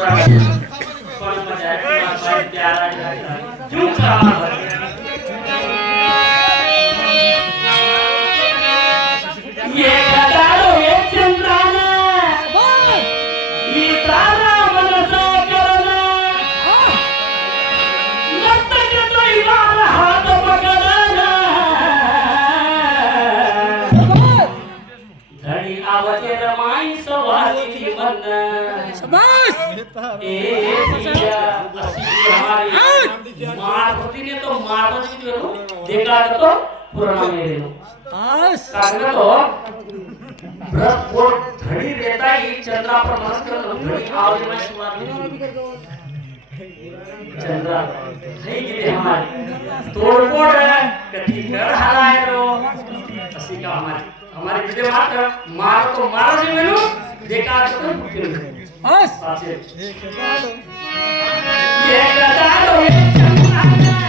कौन मजा है भाई प्यारा क्यों खराब है ये गदारो ये चंद्राना ये तारा मनसा करना मत के तो इबार हाथ पकड़ना धड़ी आवते रमाई सवारी मन मारतीने तो मारत देखा तो पुराना मेरे कारण तो ब्रह्मोट घड़ी रहता ही चंद्रा पर नमस्कार घड़ी आवले में शुरुआत चंद्रा है कि हमारी तोड़फोड़ है कभी कर हला है रो असी का हमारे विजय मार तो मारो जी मेनू देखा तो बस ये गदारो ये चंद्राना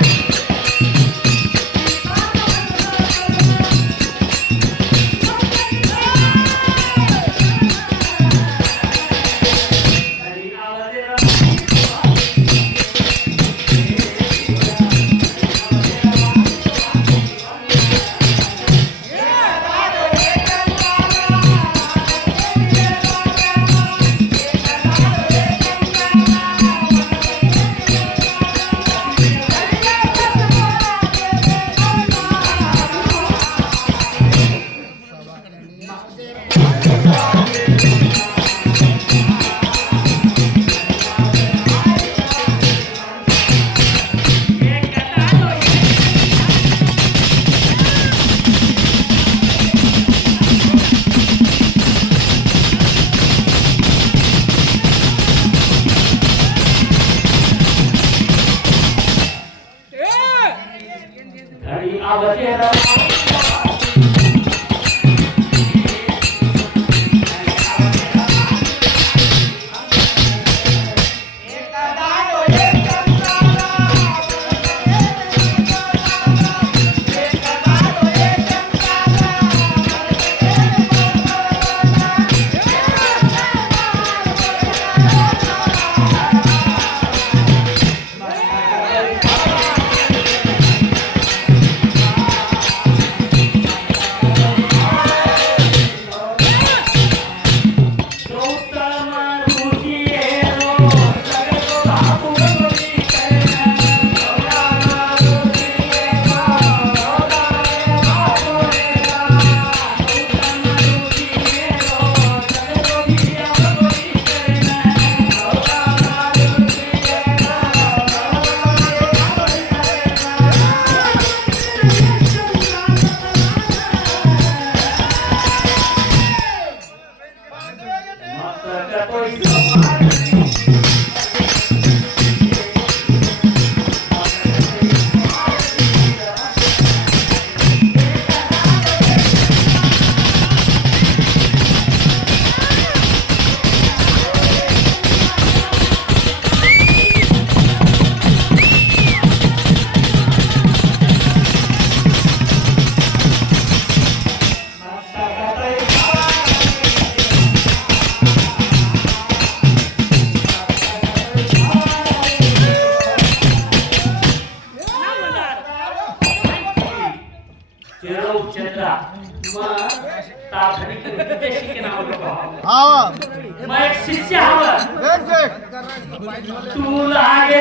तू लागे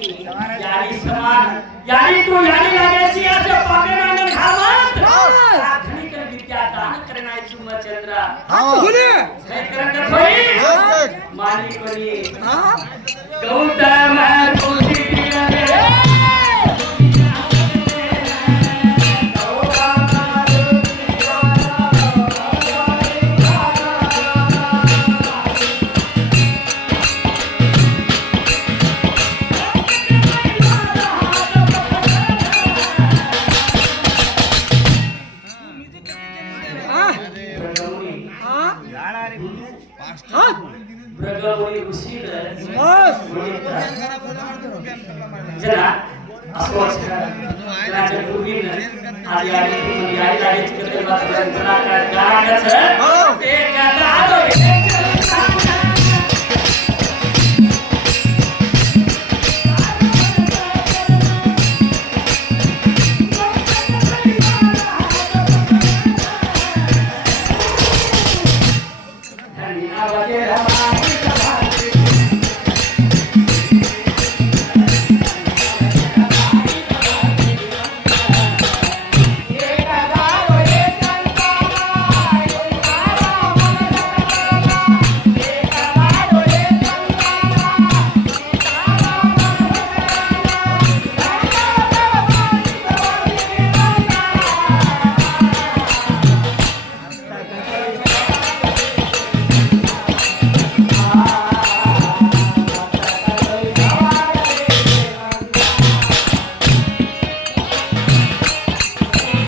तुम्ही यारी समान यारी तू यारी लागायची असे पापे नांगण घालत साधनी कर विद्या दान करणाय चंद्रा काय करत होई मानी कोणी गौतम तुझी पिरले जरा असं त्याच्या पूर्वी आज याडी याडी लागेची कधी बात जरा गाणं